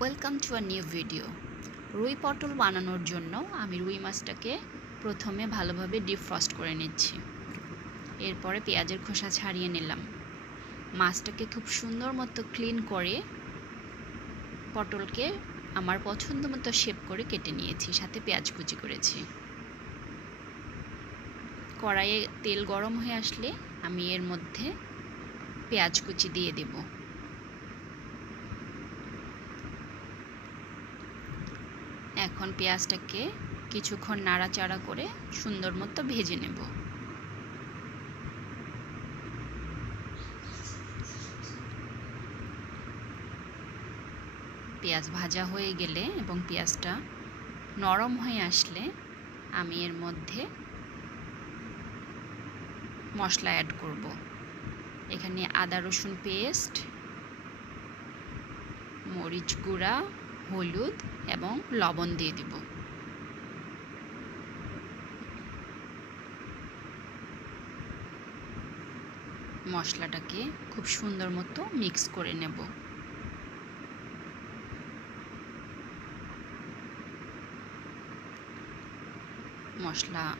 Welcome to a new video. রুই পটল বানানোর জন্য আমি রুই মাছটাকে প্রথমে ভালোভাবে ডিফ্রস্ট করে নিচ্ছি। এরপরে পেঁয়াজের খোসা ছাড়িয়ে নিলাম। মাছটাকে খুব সুন্দর মতো ক্লিন করে পটলকে আমার পছন্দ মতো শেপ করে কেটে নিয়েছি, সাথে পেঁয়াজ কুচি করেছি। কড়াইয়ে তেল গরম হয়ে আসলে আমি এর মধ্যে পেঁয়াজ কুচি দিয়ে দেব। এখন পেঁয়াজটাকে কিছুক্ষণ নাড়াচাড়া করে সুন্দর মতো ভেজে নেব। পেঁয়াজ ভাজা হয়ে গেলে এবং পেঁয়াজটা নরম হয়ে আসলে আমি এর মধ্যে মশলা অ্যাড করব। এখানে আদা রসুন পেস্ট, মরিচ গুঁড়া, হলুদ এবং লবণ দিয়ে দিব। মশলাটাকে খুব সুন্দর মতো মিক্স করে নেব। মশলাতে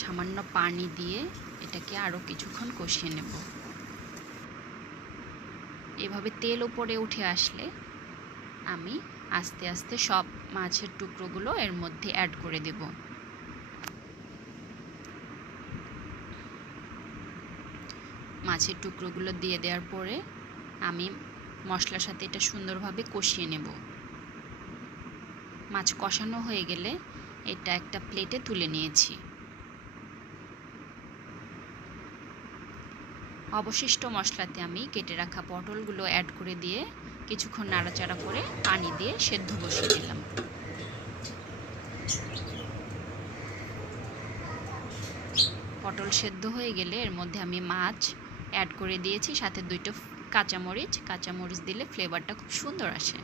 সামান্য পানি দিয়ে এটাকে আরও কিছুক্ষণ কষিয়ে নেব। এভাবে তেল উপরে উঠে আসলে আমি আস্তে আস্তে সব মাছের টুকরোগুলো এর মধ্যে অ্যাড করে দেব। মাছের টুকরোগুলো দিয়ে দেওয়ার পরে আমি মশলার সাথে এটা সুন্দরভাবে কষিয়ে নেব। মাছ কষানো হয়ে গেলে এটা একটা প্লেটে তুলে নিয়েছি। অবশিষ্ট মশলাতে আমি কেটে রাখা পটলগুলো অ্যাড করে দিয়ে কিছুক্ষণ নাড়াচাড়া করে পানি দিয়ে সেদ্ধ বসিয়ে দিলাম। পটল সেদ্ধ হয়ে গেলে এর মধ্যে আমি মাছ অ্যাড করে দিয়েছি, সাথে 2টা কাঁচামরিচ দিলে ফ্লেভারটা খুব সুন্দর আসে।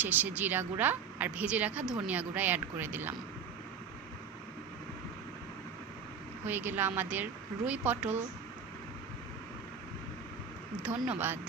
শেষে জিরা গুঁড়া আর ভেজে রাখা ধনিয়া গুঁড়া অ্যাড করে দিলাম। হয়ে গেল আমাদের রুই পটল। ধন্যবাদ।